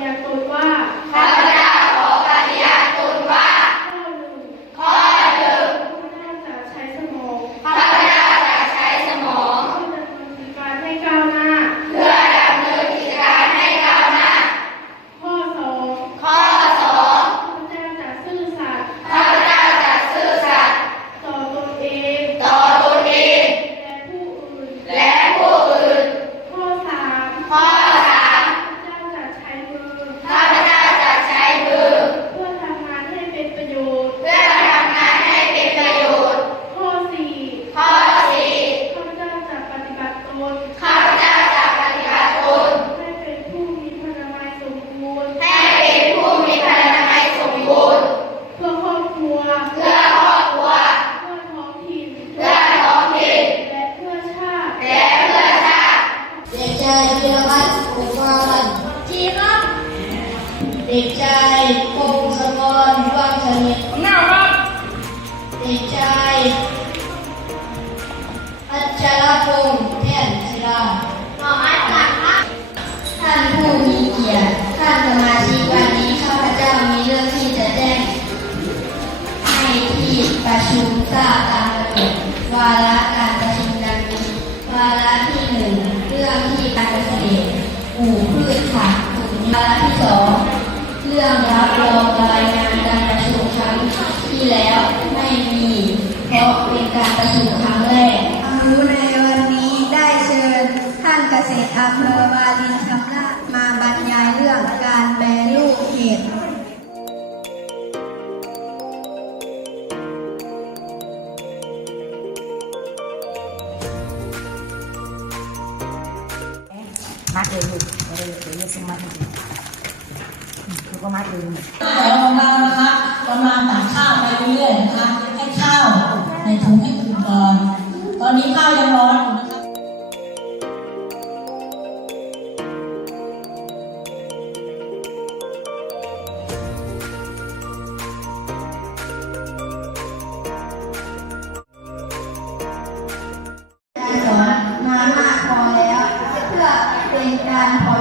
哎 ชายธีรพัฒน์อุกรณ์จีครับเด็กชาพงศกรวังสนิทหน้าครับเด็กชาอัจฉรพงแทนศิลาขออาจารย์คับท่านผู้มีเกียรติท่านสมาชิกวันนี้ข้าพเจ้ามีเรื่องที่จะแจ้งให้ที่ประชุมทราบตามระเบียบวาระการประชุมดังนี้วาระที่หนึ่ง รื่องที่การเกษตรปลูกพืชผักวาระที่สองเรื่องรับรองรายงานการประชุมครั้งที่แล้วไม่มีเพราะเป็นการประชุมครั้งแรกความรู้ในวันนี้ได้เชิญท่านเกษตรอำเภอวารินชำรามาบรรยายเรื่องการแปรรูปเห็ด มัดเลยลูกเดี๋ยวเดี๋ยวเดี๋ยวจะมัดให้ดูลูกก็มัดเลยแถวของเรานะคะกำลังตักข้าวไปเรื่อยๆนะคะให้ข้าวในถุงให้ เป็นการผ่อ